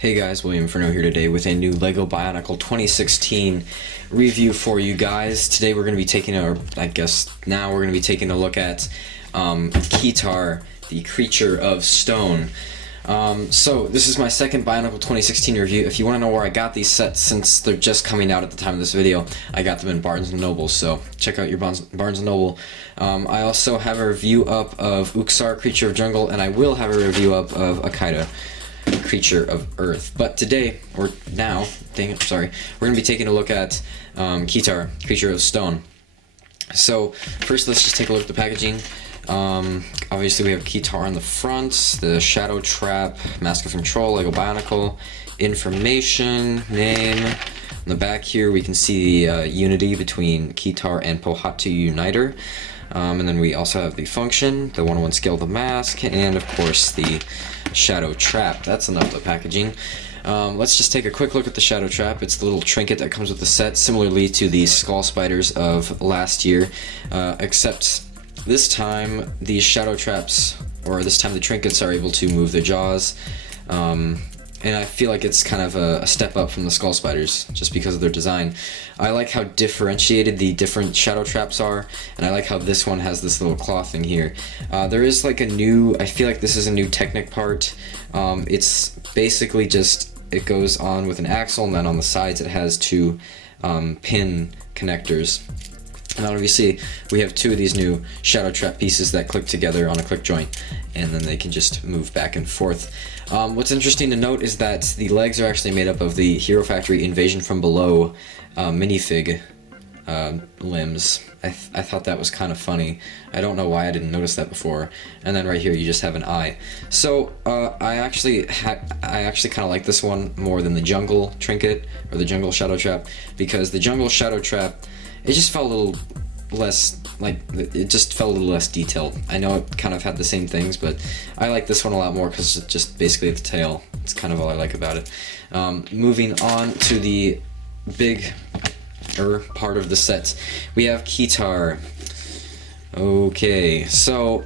Hey guys, William Furno here today with a new LEGO Bionicle 2016 review for you guys. Today we're going to be taking a, now we're going to be taking a look at Ketar, the Creature of Stone. So this is my second Bionicle 2016 review. If you want to know where I got these sets, since they're just coming out at the time of this video, I got them in Barnes & Noble, so check out your Barnes & Noble. I also have a review up of Ketar-Creature of Jungle, and I will have a review up of Akita, Creature of Earth. But today, or now, we're going to be taking a look at Ketar, Creature of Stone. So first, let's just take a look at the packaging. Obviously we have Ketar on the front, the Shadow Trap, Mask of Control, LEGO Bionicle, information, name. On the back here we can see the unity between Ketar and Pohatu Uniter. And then we also have the function, the 1-1 scale of the mask, and of course the Shadow Trap. That's enough of the packaging. Let's just take a quick look at the Shadow Trap. It's the little trinket that comes with the set, similarly to the Skull Spiders of last year, except this time the Shadow Traps, or this time the trinkets, are able to move their jaws. And I feel like it's kind of a step up from the Skull Spiders, just because of their design. I like how differentiated the different Shadow Traps are, and I like how this one has this little claw thing here. There is like a new, I feel like this is a new Technic part. It's basically just, it goes on with an axle, and then on the sides it has two pin connectors. And obviously we have two of these new Shadow Trap pieces that click together on a click joint, and then they can just move back and forth. What's interesting to note is that the legs are actually made up of the Hero Factory Invasion from Below minifig limbs. I thought that was kind of funny. I don't know why I didn't notice that before. And then right here you just have an eye. So I actually kind of like this one more than the Jungle Trinket, or the Jungle Shadow Trap, because the Jungle Shadow Trap, it just felt a little less, it just felt a little less detailed. I know it kind of had the same things, but I like this one a lot more because it's just basically the tail. It's kind of all I like about it. Moving on to the big part of the set, we have Ketar. Okay, so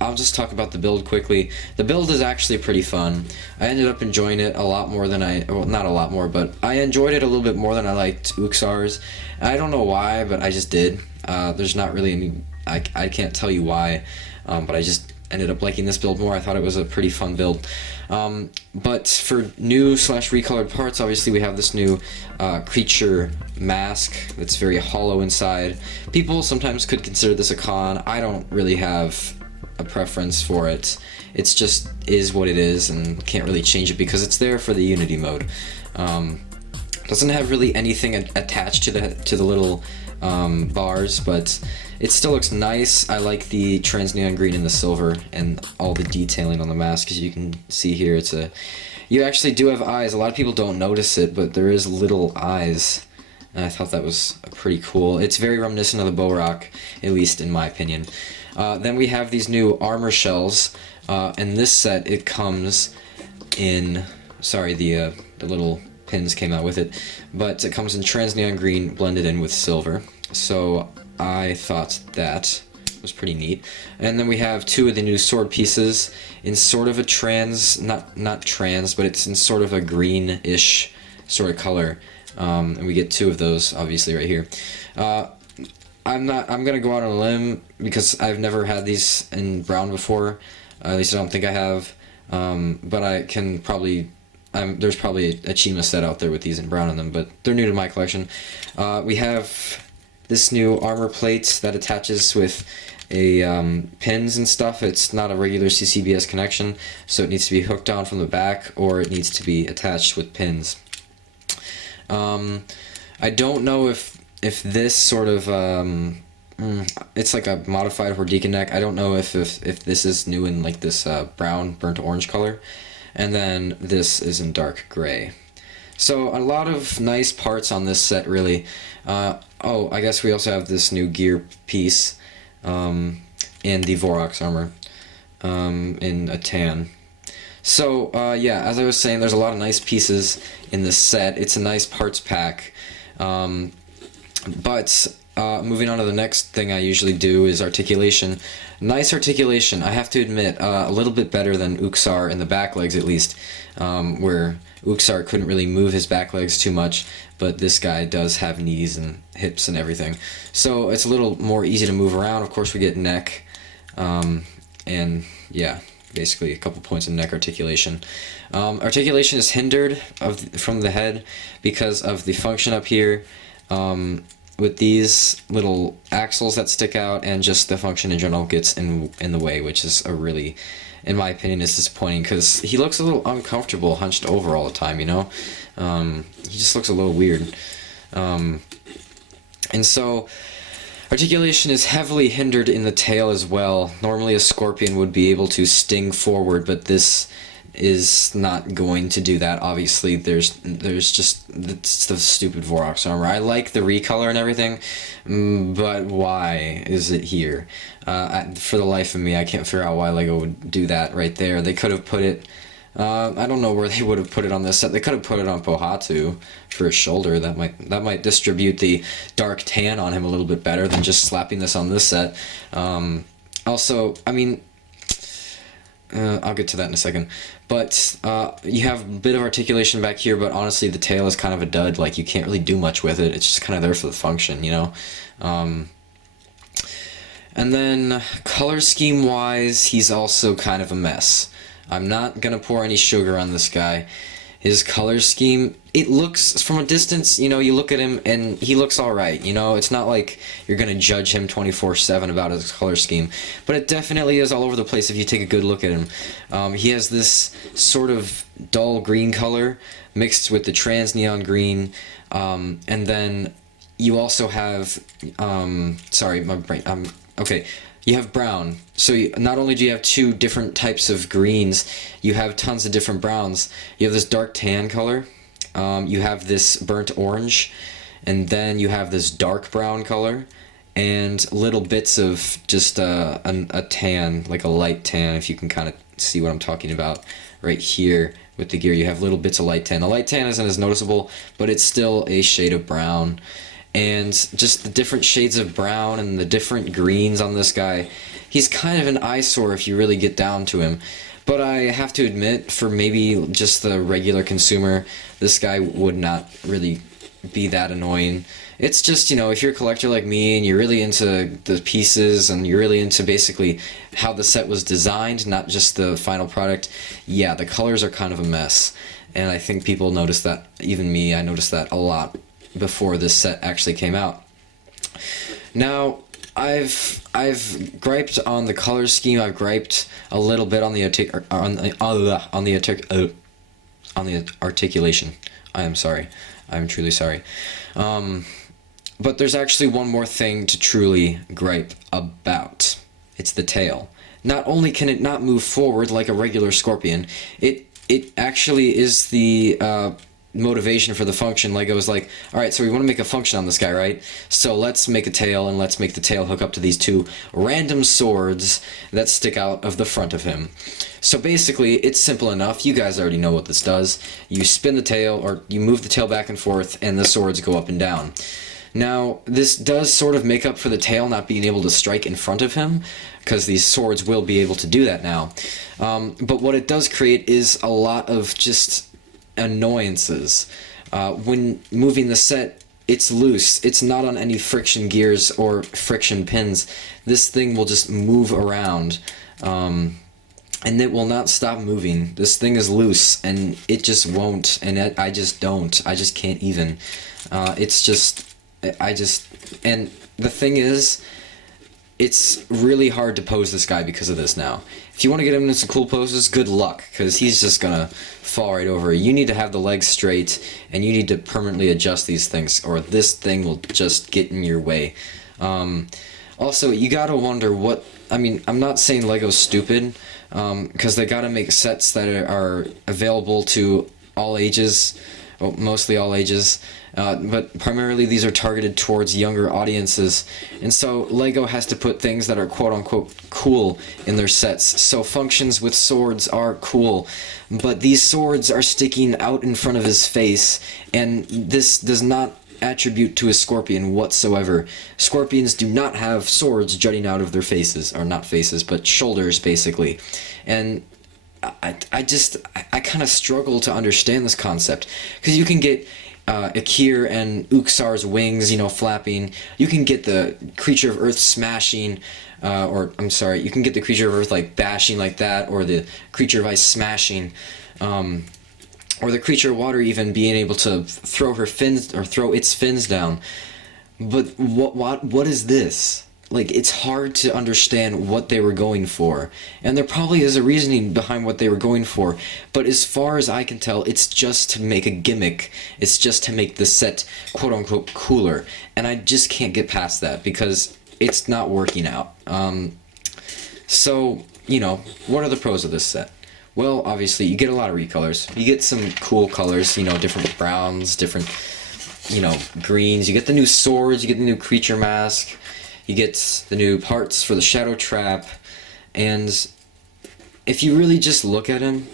I'll just talk about the build quickly. The build is actually pretty fun. I ended up enjoying it a lot more than well, not a lot more, but I enjoyed it a little bit more than I liked Uxar's. I don't know why, but I just did. There's not really any, I can't tell you why, but I just ended up liking this build more. I thought it was a pretty fun build. But for new / recolored parts, obviously we have this new creature mask that's very hollow inside. People sometimes could consider this a con. I don't really have a preference for it. It's just is what it is, and can't really change it because it's there for the Unity mode. Doesn't have really anything attached to the little bars, but it still looks nice. I like the trans neon green and the silver and all the detailing on the mask. As you can see here, you actually do have eyes. A lot of people don't notice it, but there is little eyes, and I thought that was pretty cool. It's very reminiscent of the Borak, at least in my opinion. Then we have these new armor shells. In this set, it comes in, the little pins came out with it, but it comes in trans neon green blended in with silver. So I thought that was pretty neat. And then we have two of the new sword pieces in sort of a not trans, but it's in sort of a greenish sort of color. And we get two of those, obviously, right here. I'm gonna go out on a limb because I've never had these in brown before. At least I don't think I have. But I can probably, there's probably a Chima set out there with these in brown on them, but they're new to my collection. We have this new armor plate that attaches with a pins and stuff. It's not a regular CCBS connection, so it needs to be hooked on from the back, or it needs to be attached with pins. I don't know if this sort of it's like a modified Hordekin neck. I don't know if this is new in like this brown burnt orange color, and then this is in dark gray. So a lot of nice parts on this set, really. Oh, I guess we also have this new gear piece in the Vorax armor in a tan. So yeah, as I was saying, there's a lot of nice pieces in this set. It's a nice parts pack. But moving on to the next thing I usually do is articulation. Nice articulation, I have to admit, a little bit better than Uxar in the back legs at least, where Uxar couldn't really move his back legs too much, but this guy does have knees and hips and everything. So it's a little more easy to move around. Of course we get neck, and yeah, basically a couple points of neck articulation. Articulation is hindered from the head because of the function up here, with these little axles that stick out, and just the function in general gets in the way, which is a really, in my opinion, is disappointing, because he looks a little uncomfortable hunched over all the time, you know? He just looks a little weird. And so articulation is heavily hindered in the tail as well. Normally a scorpion would be able to sting forward, but this is not going to do that. Obviously, there's just, it's the stupid Vorox armor. I like the recolor and everything, but why is it here? For the life of me, I can't figure out why LEGO would do that right there. They could have put it, I don't know where they would have put it on this set. They could have put it on Pohatu for his shoulder. That might distribute the dark tan on him a little bit better than just slapping this on this set. Also, I mean, I'll get to that in a second. But you have a bit of articulation back here, but honestly the tail is kind of a dud. Like, you can't really do much with it. It's just kind of there for the function, you know? And then color scheme wise, he's also kind of a mess. I'm not gonna pour any sugar on this guy. His color scheme, it looks, from a distance, you know, you look at him and he looks alright, you know? It's not like you're gonna judge him 24/7 about his color scheme, but it definitely is all over the place if you take a good look at him. He has this sort of dull green color mixed with the trans neon green, and then you also have, sorry, my brain, okay. You have brown, so not only do you have two different types of greens, you have tons of different browns. You have this dark tan color, you have this burnt orange, and then you have this dark brown color, and little bits of just a tan, like a light tan, if you can kind of see what I'm talking about right here with the gear. You have little bits of light tan. The light tan isn't as noticeable, but it's still a shade of brown. And just the different shades of brown and the different greens on this guy, he's kind of an eyesore if you really get down to him. But I have to admit, for maybe just the regular consumer, this guy would not really be that annoying. It's just, you know, if you're a collector like me and you're really into the pieces and you're really into basically how the set was designed, not just the final product, yeah, the colors are kind of a mess. And I think people notice that, even me, I noticed that a lot before this set actually came out. Now, I've griped on the color scheme. I've griped a little bit on the articulation. I am sorry. I'm truly sorry. But there's actually one more thing to truly gripe about. It's the tail. Not only can it not move forward like a regular scorpion, it actually is the motivation for the function. LEGO is like, alright, so we want to make a function on this guy, right? So let's make a tail, and let's make the tail hook up to these two random swords that stick out of the front of him. So basically, it's simple enough. You guys already know what this does. You spin the tail, or you move the tail back and forth, and the swords go up and down. Now, this does sort of make up for the tail not being able to strike in front of him, because these swords will be able to do that now. But what it does create is a lot of just annoyances. When moving the set, it's loose. It's not on any friction gears or friction pins. This thing will just move around, and it will not stop moving. This thing is loose, and it just won't, and I just don't. I just can't even. It's just, and the thing is, it's really hard to pose this guy because of this now. If you want to get him into some cool poses, good luck, because he's just gonna fall right over. You need to have the legs straight, and you need to permanently adjust these things, or this thing will just get in your way. Also, you gotta wonder what, I mean, I'm not saying LEGO's stupid, because they gotta make sets that are available to all ages, well, mostly all ages, but primarily these are targeted towards younger audiences, and so LEGO has to put things that are quote-unquote cool in their sets. So functions with swords are cool, but these swords are sticking out in front of his face, and this does not attribute to a scorpion whatsoever. Scorpions do not have swords jutting out of their faces, or not faces, but shoulders, basically. And I kind of struggle to understand this concept, because you can get Akir and Uxar's wings, flapping. You can get the Creature of Earth smashing, or I'm sorry, you can get the Creature of Earth like bashing like that, or the Creature of Ice smashing, or the Creature of Water even being able to throw her fins, or throw its fins down. But what is this? Like, it's hard to understand what they were going for. And there probably is a reasoning behind what they were going for. But as far as I can tell, it's just to make a gimmick. It's just to make the set quote-unquote cooler. And I just can't get past that because it's not working out. So, what are the pros of this set? Well, obviously, you get a lot of recolors. You get some cool colors, different browns, different, greens. You get the new swords, you get the new creature mask. You get the new parts for the Shadow Trap, and if you really just look at him,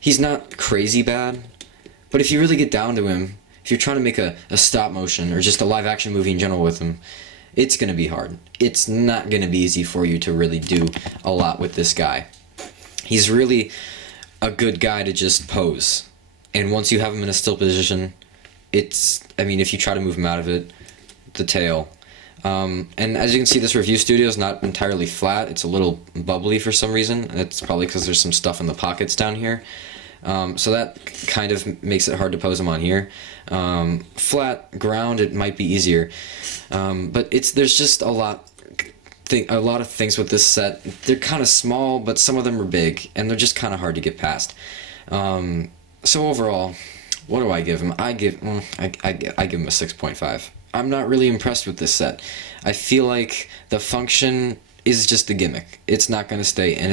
he's not crazy bad, but if you really get down to him, if you're trying to make a stop motion or just a live action movie in general with him, it's going to be hard. It's not going to be easy for you to really do a lot with this guy. He's really a good guy to just pose, and once you have him in a still position, if you try to move him out of it, the tail. And as you can see, this review studio is not entirely flat. It's a little bubbly for some reason. It's probably because there's some stuff in the pockets down here. So that kind of makes it hard to pose them on here. Flat ground, it might be easier. But there's just a lot of things with this set. They're kind of small, but some of them are big, and they're just kind of hard to get past. So overall, what do I give him? I give him a 6.5. I'm not really impressed with this set. I feel like the function is just a gimmick. It's not going to stay, and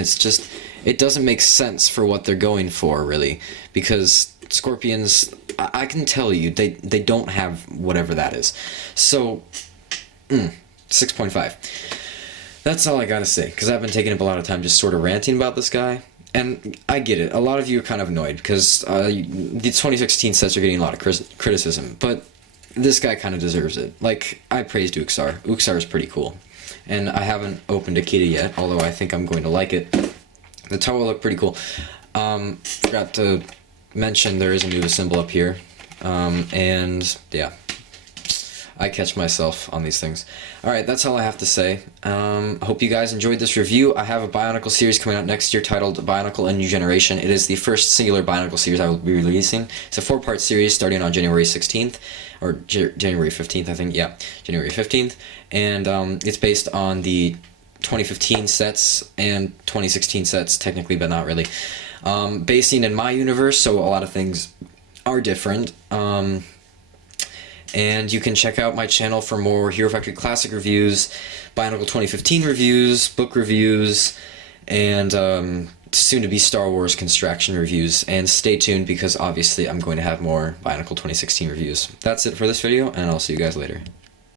it doesn't make sense for what they're going for, really, because scorpions, I can tell you, they don't have whatever that is. So, 6.5. That's all I gotta say, because I've been taking up a lot of time just sort of ranting about this guy. And I get it. A lot of you are kind of annoyed, because the 2016 sets are getting a lot of criticism, but this guy kind of deserves it. Like, I praised Uxar. Uxar is pretty cool. And I haven't opened Akita yet, although I think I'm going to like it. The Toa look pretty cool. Forgot to mention there is a new symbol up here. And, yeah. I catch myself on these things. Alright, that's all I have to say. Hope you guys enjoyed this review. I have a Bionicle series coming out next year titled Bionicle A New Generation. It is the first singular Bionicle series I will be releasing. It's a 4-part series starting on January 16th. Or January 15th, I think. Yeah, January 15th. And it's based on the 2015 sets and 2016 sets, technically, but not really. Basing in my universe, so a lot of things are different. And you can check out my channel for more Hero Factory Classic reviews, Bionicle 2015 reviews, book reviews, and soon-to-be Star Wars Construction reviews. And stay tuned, because obviously I'm going to have more Bionicle 2016 reviews. That's it for this video, and I'll see you guys later.